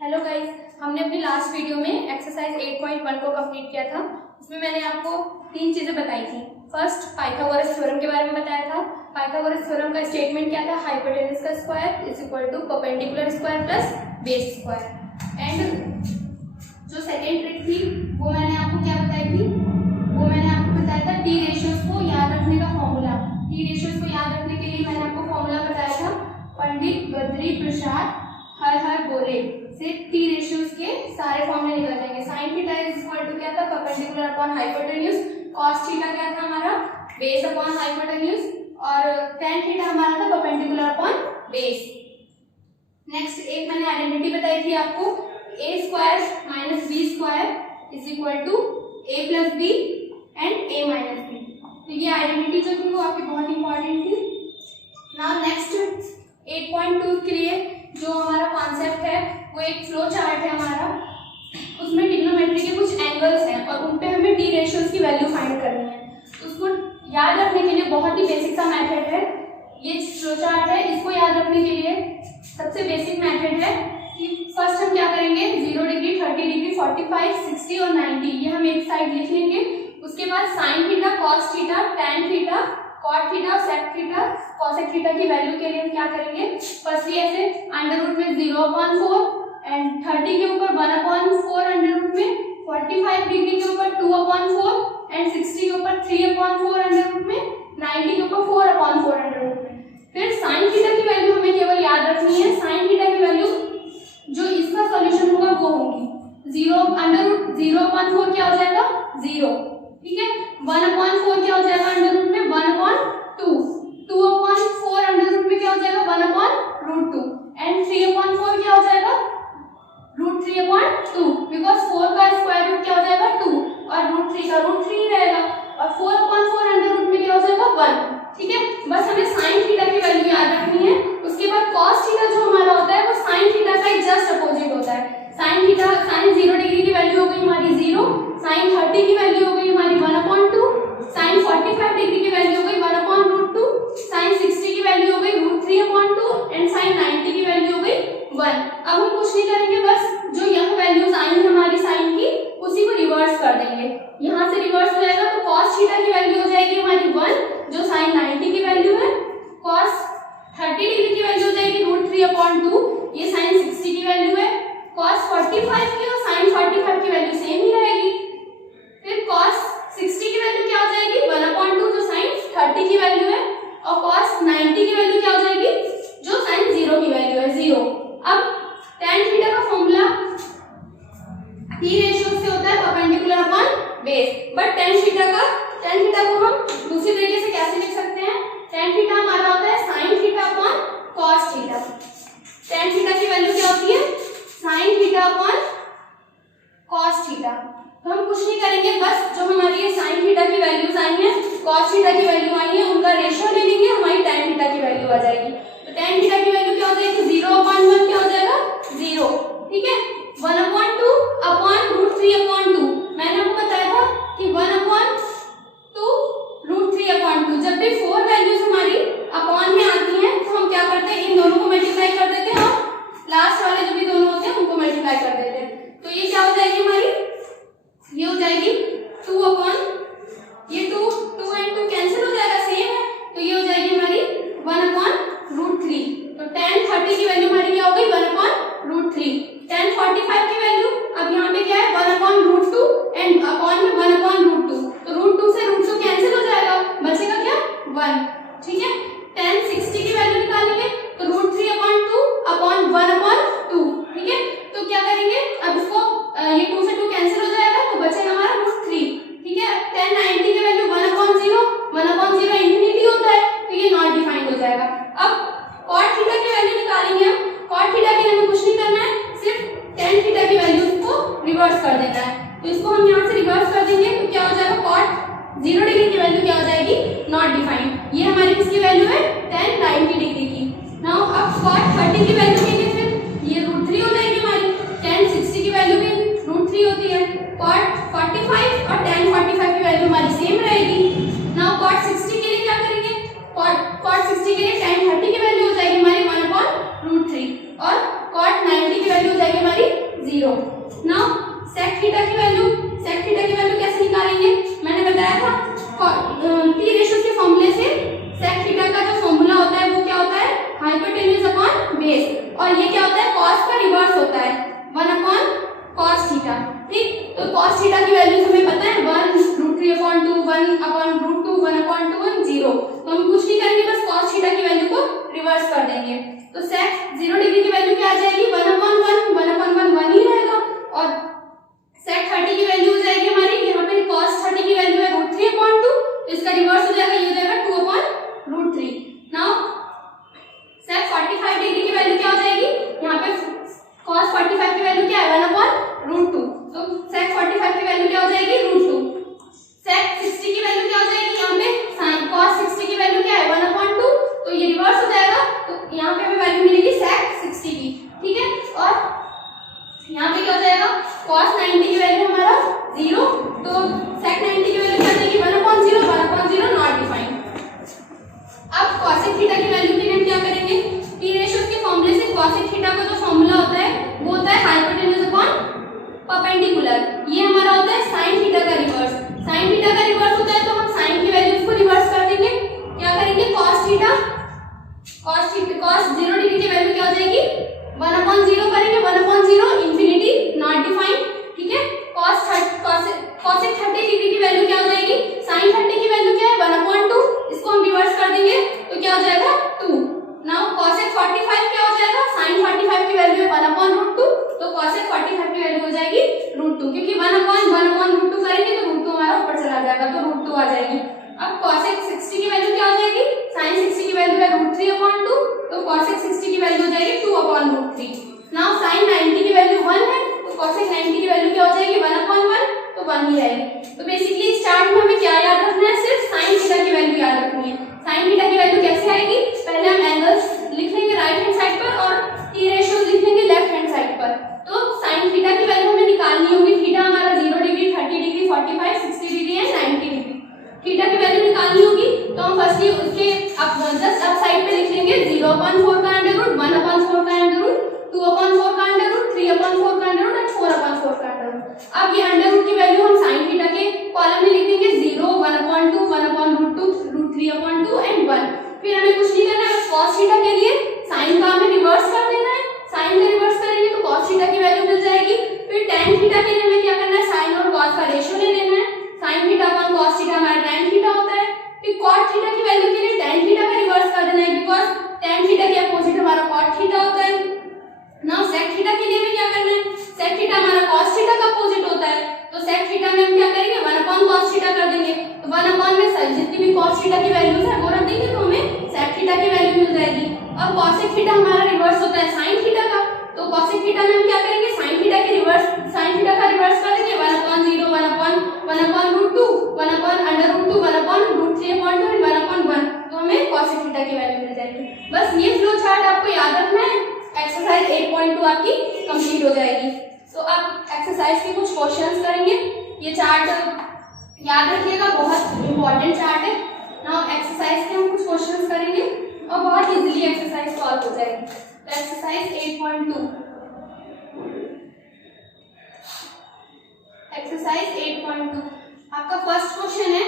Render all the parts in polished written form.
Hello guys, हमने अपनी last video में एक्सरसाइज 8.1 को कंप्लीट किया था। उसमें मैंने आपको तीन चीज़ें बताई थी। फर्स्ट, पाइथागोरस थ्योरम के बारे में बताया था। पाइथागोरस थ्योरम का स्टेटमेंट क्या था? हाइपोटेनस का square is equal to perpendicular square plus base square. And जो सेकेंड ट्रिक थी वो मैंने आपको क्या बताई थी? वो मैंने आपको बताया था टी रेशियोज को याद रखने का फॉर्मूला। टी रेशियोज को याद रखने के लिए मैंने आपको फॉर्मूला बताया था, पंडित बद्री प्रसाद हर बोले से टी रेशियोज के सारे फॉर्मूले निकल जाएंगे। Sine theta is equal to क्या था? Perpendicular upon hypotenuse. Cos theta क्या था हमारा? Base upon hypotenuse. और टेन थीटा हमारा था परपेंडिकुलर अपॉन बेस। नेक्स्ट एक मैंने आइडेंटिटी बताई थी आपको, A square minus B square is equal to A plus B and A minus B. तो ये आइडेंटिटी जो थी वो आपकी बहुत इंपॉर्टेंट थी। नाउ नेक्स्ट 8.2 के लिए जो हमारा कॉन्सेप्ट है वो एक फ्लो चार्ट है हमारा। उसमें ट्रिग्नोमेट्री के कुछ एंगल्स हैं और उन पे हमें टी रेशियोज की वैल्यू फाइंड करनी है। उसको याद रखने के लिए बहुत ही बेसिक सा मेथड है। ये फ्लो चार्ट है, इसको याद रखने के लिए सबसे बेसिक मेथड है कि फर्स्ट हम क्या करेंगे, 0 डिग्री, 30 डिग्री, 45, 60 और 90 ये हम एक साइड लिख लेंगे। उसके बाद sine theta, cos theta, tan theta, cot theta, sec theta, cosec theta की वैल्यू के लिए हम क्या करेंगे, फर्स्टली ऐसे अंडर रूट में 0/4 एंड 30 के ऊपर 1/4 अंडर रूट में, 45 डिग्री के ऊपर 2/4 एंड 60 के ऊपर 3/4 अंडर रूट में, 90 के ऊपर 4/4 अंडर रूट में। फिर साइन थीटा की वैल्यू हमें केवल याद रखनी है। साइन थीटा की वैल्यू जो इसका सॉल्यूशन होगा वो होगी 0 अंडर रूट 0/4 क्या हो जाएगा 0, ठीक है। 1/4 क्या हो जाएगा अंडर रूट में 1/2, 2/4 अंडर रूट में क्या हो जाएगा 1/√2 एंड 3/4 क्या हो जाएगा √3/2 बिकॉज 4 का स्क्वायर रूट क्या हो जाएगा 2 और √3 का √3 ही रहेगा और 4/4 अंडर रूट में क्या हो जाएगा 1, ठीक है। बस हमें साइन थीटा की वैल्यू याद रखनी है। उसके बाद कॉस थीटा जो हमारा होता है वो साइन थीटा का जस्ट अपोजिट होता है। साइन थीटा, साइन 0 डिग्री की वैल्यू हो गई हमारी 0, साइन 30 की वैल्यू हो गई हमारी 1/2, साइन 45 डिग्री की वैल्यू हो गई 1/√2, साइन 60 की वैल्यू हो गई √3/2 एंड साइन 90 की वैल्यू हो गई 1। अब हम कुछ नहीं करेंगे, बस जो यह वैल्यूज आई है हमारी साइन की उसी को रिवर्स कर देंगे। यहाँ से रिवर्स हो जाएगा तो कॉस थीटा की वैल्यू हो जाएगी हमारी 1 जो साइन 90 की वैल्यू है। कॉस 30 डिग्री की वैल्यू हो जाएगी √3/2, ये साइन 60 की वैल्यू है। कॉस 45 की और साइन 45 की वैल्यू सेम ही रहेगी। फिर कॉस 60 की वैल्यू क्या हो जाएगी 1/2 जो साइन 30 की वैल्यू है और कॉस 90 की वैल्यू क्या हो जाएगी जो साइन 0 की वैल्यू है 0। अब tan थीटा का फॉर्मूला टी रेशियो से होता है perpendicular upon base, but tan theta को हम दूसरी तरीके से कैसे लिख सकते हैं? tan थीटा हमारा होता है sin theta upon cos theta. tan theta की वैल्यू क्या होती है sin theta upon cos theta. तो हम कुछ नहीं करेंगे, बस जो हमारी ये sin थीटा की वैल्यूज आई हैं, cos थीटा की वैल्यू आई है, उनका रेशियो ले लेंगे, हमारी tan थीटा की वैल्यू आ जाएगी। तो tan थीटा की वैल्यू क्या हो जाएगी 0/1 क्या हो जाएगा 0, ठीक है। 1/2 अपॉन √3/2 मैंने आपको बताया था कि 1/2 √3/2 जब भी 4 वैल्यूज हमारी अपॉन में आती हैं तो हम क्या करते हैं, इन दोनों को मल्टीप्लाई कर देते हैं और लास्ट वाले जो भी दोनों होते हैं उनको मल्टीप्लाई कर देते हैं। तो ये क्या हो जाएगी हमारी, ये हो जाएगी 2 एंड 2 कैंसिल हो जाएगा, सेम है, तो ये हो जाएगी हमारी 1/√3। तो tan 30 की वैल्यू हमारी क्या हो गई 1/√3। tan 45 की वैल्यू अब यहाँ पे क्या है 1/√2 एंड अपॉन में 1/√2, तो √2 से √2 कैंसिल हो जाएगा, बचेगा क्या 1, ठीक है। tan 60 की वैल्यू निकालेंगे तो √3/2 अपॉन 1/2, ठीक है। तो क्या करेंगे, अब इसको ये 2 से 2 कैंसिल हो जाएगा तो बचेगा हमारा √3, ठीक है। tan 90 की वैल्यू 1/0 इंफिनिटी होता है तो ये नॉट डिफाइंड हो जाएगा। अब cot थीटा की वैल्यू निकालेंगे हम। cot थीटा के लिए हमें कुछ नहीं करना है, सिर्फ tan थीटा की वैल्यू को रिवर्स कर देना है। तो इसको हम यहाँ से रिवर्स कर देंगे तो क्या हो जाएगा cot 0 डिग्री की वैल्यू क्या हो जाएगी नॉट डिफाइंड। ये हमारी किसकी वैल्यू है tan 90 डिग्री की। नाउ अब cot 30 की वैल्यू के लिए फिर ये √3 हो जाएगी हमारी, tan 60 की वैल्यू भी √3 होती है, cot 45 और tan 45 की वैल्यू हमारी सेम रहेगी। नाउ cot 60 के लिए क्या करेंगे, cot 60 के लिए tan 30 की वैल्यू हो जाएगी हमारी 1/√3 और cot 90 की वैल्यू हो जाएगी हमारी अब cosec थीटा की वैल्यू के लिए हम क्या करेंगे, टी रेशियोज के फॉर्मूले से cosec थीटा का जो फॉर्मूला होता है वो होता है हाइपोटेन्यूज अपॉन परपेंडिकुलर। ये हमारा होता है sin थीटा का रिवर्स। sin थीटा का रिवर्स होता है तो हम sin की वैल्यूज को रिवर्स कर देंगे। क्या करेंगे, cos थीटा cos 0 डिग्री की वैल्यू क्या हो जाएगी 1/0 करेंगे, 1/0 इंफिनिटी नॉट डिफाइंड, ठीक है। cosec 30 डिग्री की वैल्यू क्या हो जाएगी, sin 30 की वैल्यू क्या है 1/2, इसको हम रिवर्स कर देंगे तो क्या हो जाएगा 2। नाउ cosec 45 क्या हो जाएगा, sin 45 की वैल्यू है 1/√2, तो cosec 45 की वैल्यू हो जाएगी √2, क्योंकि 1/√2 करेंगे तो √2 हमारा ऊपर चला जाएगा तो √2 आ जाएगी। अब cosec 60 की वैल्यू क्या हो जाएगी, sin 60 की वैल्यू है √3/2, तो cosec 60 की वैल्यू हो जाएगी 2/√3। नाउ sin 90 की वैल्यू 1 है तो cosec 90 की वैल्यू क्या हो जाएगी 1/1, तो 1 ही रहेगी। तो बेसिकली स्टार्ट में हमें क्या याद रखना है, सिर्फ sin थीटा की वैल्यू याद रखनी है। sin थीटा की वैल्यू कैसे आएगी, पहले हम एंगल्स लिख लेंगे राइट हैंड साइड पर और टी रेशियोज लिख लेंगे लेफ्ट हैंड साइड पर। तो sin थीटा की वैल्यू हमें निकालनी होगी, थीटा हमारा 0 degree 30 degree 45 60 degree and 90 degree, theta की वैल्यू निकालनी होगी। तो हम फर्स्टली उसके जस्ट अप साइड पे लिख लेंगे 0/4 का अंडर रूट, 1/4 का अंडर रूट, 2/4 का अंडर रूट, 3/4 का अंडर रूट और 4/4 का अंडर रूट। अब ये अंडर रूट की वैल्यू हम sin थीटा के कॉलम में लिख देंगे 0 1/2 1/√2 √3/2 एंड 1। फिर हमें कुछ नहीं करना है, cos थीटा के लिए sin का हमें रिवर्स कर देना है, sin का रिवर्स करेंगे तो cos थीटा की वैल्यू मिल जाएगी। फिर tan थीटा के लिए हमें क्या करना है, sin और cos का रेशियो ले लेना है, sin theta upon cos theta हमारा tan थीटा होता है। फिर cot थीटा की वैल्यू के लिए tan थीटा का रिवर्स कर देना है, बिकॉज़ tan थीटा के अपोजिट हमारा cot थीटा होता है। नाउ sec थीटा के लिए हमें क्या करना है, sec थीटा हमारा cos थीटा का अपोजिट होता है, तो sec थीटा में हम क्या करेंगे 1/cos थीटा कर देंगे, तो 1/में जितनी भी cos थीटा की वैल्यूज है वो रख देंगे तो हमें sec थीटा की वैल्यू मिल जाएगी। और cosec थीटा हमारा रिवर्स होता है sin थीटा का, तो cosec थीटा में हम क्या करेंगे, sin थीटा के रिवर्स sin थीटा का रिवर्स कर देंगे 1/0 1/√2 1/√2 1/√3/2 एंड 1/1, तो हमें cosec थीटा की वैल्यू मिल जाएगी। बस ये फ्लो चार्ट आपको याद रखना है, एक्सरसाइज 8.2 आपकी कंप्लीट हो जाएगी। तो अब एक्सरसाइज के कुछ क्वेश्चंस करेंगे, ये चार्ट याद रखिएगा, बहुत इंपॉर्टेंट चार्ट है। नाउ एक्सरसाइज के हम कुछ क्वेश्चंस करेंगे और बहुत इजीली एक्सरसाइज सॉल्व हो जाएगी। तो एक्सरसाइज 8.2, एक्सरसाइज 8.2 आपका फर्स्ट क्वेश्चन है।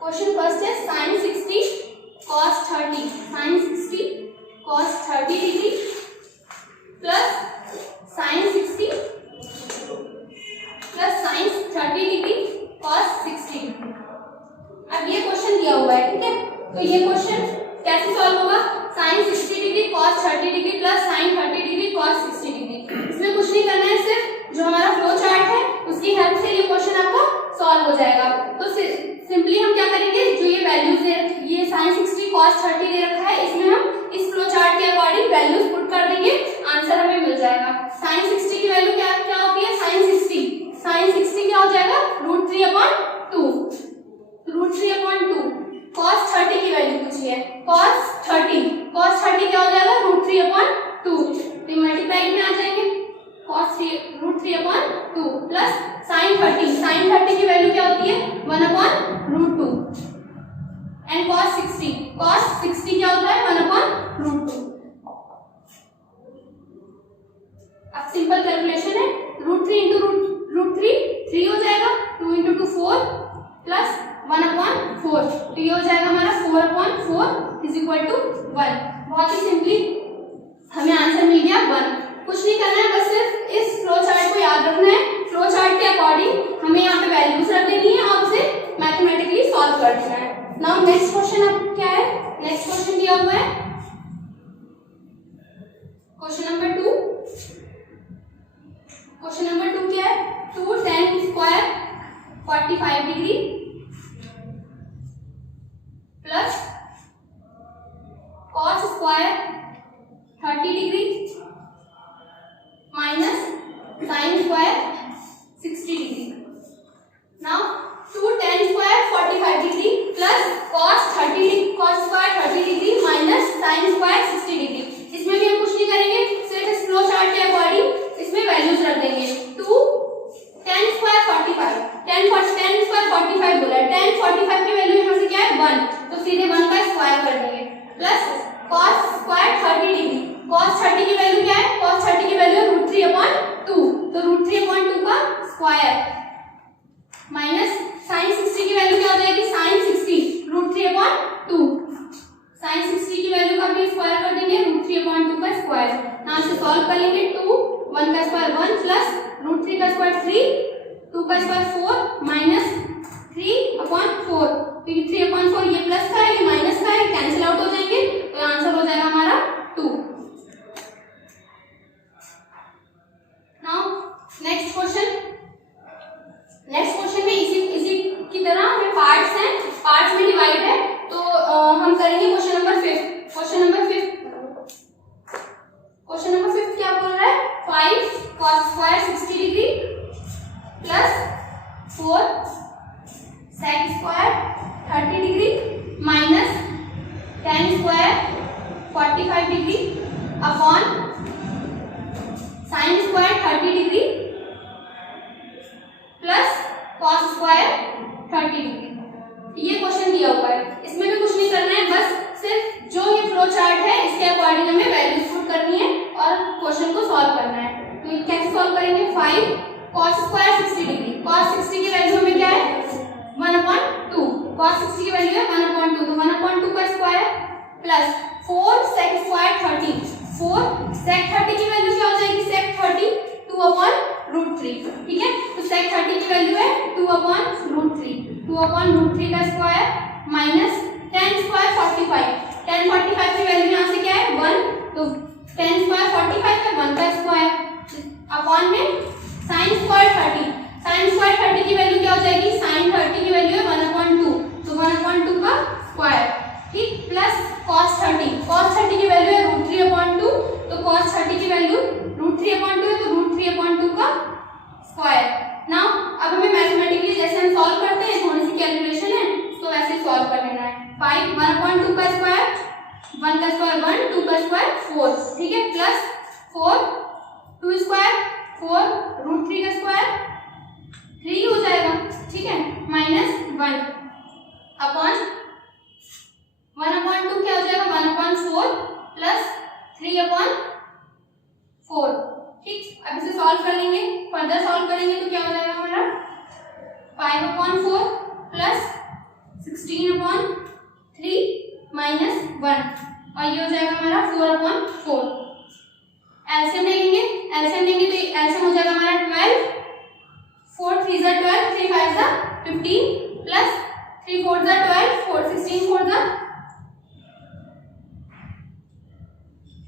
क्वेश्चन फर्स्ट है sin 60 cos 30, sin 60 cos 30 degree plus sin 60 plus sin 30 degree cos 60 degree. अब ये क्वेश्चन दिया हुआ है, ठीक है, तो ये क्वेश्चन कैसे सॉल्व होगा, sin 60 degree cos 30 degree plus sin 30 degree cos 60 degree. इसमें कुछ नहीं करना है, सिर्फ जो हमारा फ्लो चार्ट है उसकी हेल्प से ये क्वेश्चन आपका सॉल्व हो जाएगा। तो सिंपली हम क्या करेंगे, जो ये वैल्यूज ये sin 60 cos 30 दे रखा है, इसमें हम इस फ्लो चार्ट के अकॉर्डिंग वैल्यूज पुट कर देंगे, आंसर हमें मिल जाएगा। sin 60 की वैल्यू क्या होती है, sin 60 क्या हो जाएगा √3/2 √3/2। cos 30 की वैल्यू पूछी है, cos 30 क्या हो जाएगा √3/2, तो मल्टीप्लाई में आ जाएंगे, cos √3/2 प्लस sin 30 की वैल्यू क्या होती है 1/√2 एंड cos 60 क्या होता है 1/√2। अब सिंपल कैलकुलेशन है, √3 इंटू √3 3 हो जाएगा, 2 इंटू 2 4 प्लस 1/4, तो ये हो जाएगा हमारा 4/4 इज इक्वल टू 1। बहुत ही सिंपली हमें आंसर मिल गया 1। कुछ नहीं करना है, बस सिर्फ इस फ्लो चार्ट को याद रखना है, फ्लो चार्ट के अकॉर्डिंग हमें यहाँ पे वैल्यूज रख देनी है और उसे मैथमेटिकली सॉल्व कर देना है। नाउ नेक्स्ट क्वेश्चन अब क्या है, नेक्स्ट क्वेश्चन दिया हुआ है क्वेश्चन नंबर 2। क्वेश्चन नंबर 2 क्या है, 2 tan square 45 degree plus cos square 30 degree minus sin square 60 degree. Now 2 tan square 45 degree plus cos square 30 degree minus sin square 60 degree. इसमें भी हम कुछ नहीं करेंगे, सिर्फ इस फ्लो चार्ट के अकॉर्डिंग इसमें वैल्यूज रख देंगे। 2 tan स्क्वायर 45 tan स्क्वायर 45 बोला है, tan 45 की वैल्यू यहाँ से 30 degree minus tan square 45 degree upon sin square 30 degree plus cos square 30 degree. ये क्वेश्चन दिया हुआ है, इसमें भी कुछ नहीं करना है, बस सिर्फ जो ये फ्लो चार्ट है इसके अकॉर्डिंग हमें वैल्यूज पुट करनी है और क्वेश्चन को सॉल्व करना है। तो ये कैसे सॉल्व करेंगे? 5 cos स्क्वायर 60 डिग्री, cos 60 की वैल्यू हमें क्या है 1/2, cos 60 की वैल्यू है 1/2, तो 1/2 का square plus 4 sec square 30, 4 sec 30 की वैल्यू क्या हो जाएगी? sec 30 2/√3, ठीक है। तो sec 30 की वैल्यू है 2/√3, 2/√3 का square minus tan square 45, tan 45 की वैल्यू यहाँ से क्या है 1, तो tan स्क्वायर 45 है 1 का स्क्वायर अपॉन में sin स्क्वायर 30, sin स्क्वायर 30 की वैल्यू क्या हो जाएगी? sin 30 की वैल्यू है 1/2, तो 1/2 का स्क्वायर, ठीक, प्लस cos 30, cos 30 की वैल्यू है √3/2, तो cos 30 की वैल्यू √3/2 है, तो √3/2 का स्क्वायर। नाउ अब हमें मैथमेटिकली जैसे हम सॉल्व करते हैं, थोड़ी सी कैलकुलेशन है तो वैसे सॉल्व कर लेना है। 5 1/2 का स्क्वायर 1 का स्क्वायर 1, 2 का स्क्वायर 4, ठीक है, प्लस 4 2 स्क्वायर 4 √3 का स्क्वायर 3 हो जाएगा, ठीक है, माइनस 1 अपॉन 1/2 क्या हो जाएगा 1/4 प्लस 3/4, ठीक। अब इसे सॉल्व कर लेंगे, फर्दर सॉल्व करेंगे तो क्या हो जाएगा हमारा 5/4 प्लस 16/3 माइनस 1, और ये हो जाएगा हमारा 4/4। एलसीएम लेंगे, एलसीएम लेंगे तो एलसीएम हो जाएगा हमारा 12, 4 3 ज़ा 12, 3 5 ज़ा 15 प्लस 3 4 ज़ा 12, 4 16 4 ज़ा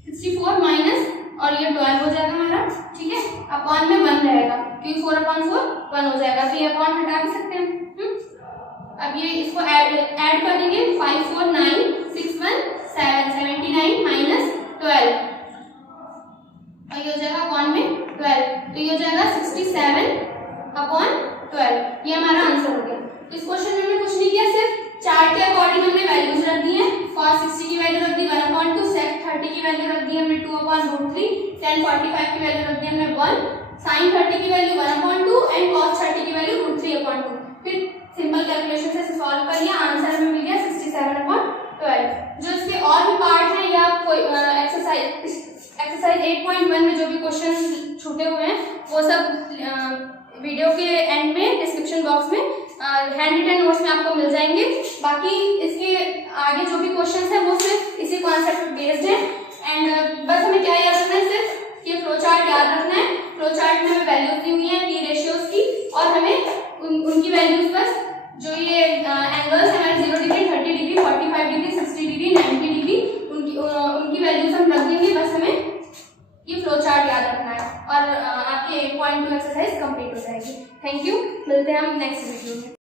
64 माइनस, और ये 12 हो जाएगा हमारा, ठीक है, अपॉन में 1 रहेगा क्योंकि 4/4 1 हो जाएगा, तो ये अपॉन हटा भी सकते हैं। अब ये इसको ऐड कर देंगे, 5 4 9 6 1 7 79 माइनस 12, और ये हो जाएगा अपॉन में 12, तो ये हो जाएगा 67/12, ये हमारा आंसर हो गया। तो इस क्वेश्चन में हमने कुछ नहीं किया, सिर्फ चार्ट के अकॉर्डिंग हमने वैल्यूज रख दी हैं। cos 60 की वैल्यू रख दी 1/2, sec 30 की वैल्यू रख दी हमने 2/√3, tan 45 की वैल्यू रख दी हमने 1, sin 30 की वैल्यू 1/2 एंड cos 30 की वैल्यू √3/2। फिर सिंपल कैलकुलेशन से सॉल्व कर लिया, आंसर हमें मिल गया 67/12। जो इसके और भी पार्ट हैं या कोई एक्सरसाइज 8.1 में जो भी क्वेश्चन छूटे हुए हैं वो सब वीडियो के एंड में डिस्क्रिप्शन बॉक्स में हैंड रिटन नोट्स में आपको मिल जाएंगे। बाकी इसके आगे जो भी क्वेश्चंस हैं वो सिर्फ इसी कॉन्सेप्ट पे बेस्ड है, एंड बस हमें क्या याद रखना है, सिर्फ ये फ्लो चार्ट याद रखना है। फ्लो चार्ट में हमें वैल्यूज दी हुई है टी रेशियोज की, और हमें उनकी वैल्यूज बस जो ये एंगल्स हैं 0 degree 30 degree 45 degree 60 degree 90 degree उनकी वैल्यूज हम रख देंगे, बस हमें ये फ्लो चार्ट याद रखना है और आपकी 8.2 एक्सरसाइज कंप्लीट हो जाएगी। थैंक यू, मिलते हैं हम नेक्स्ट वीडियो में।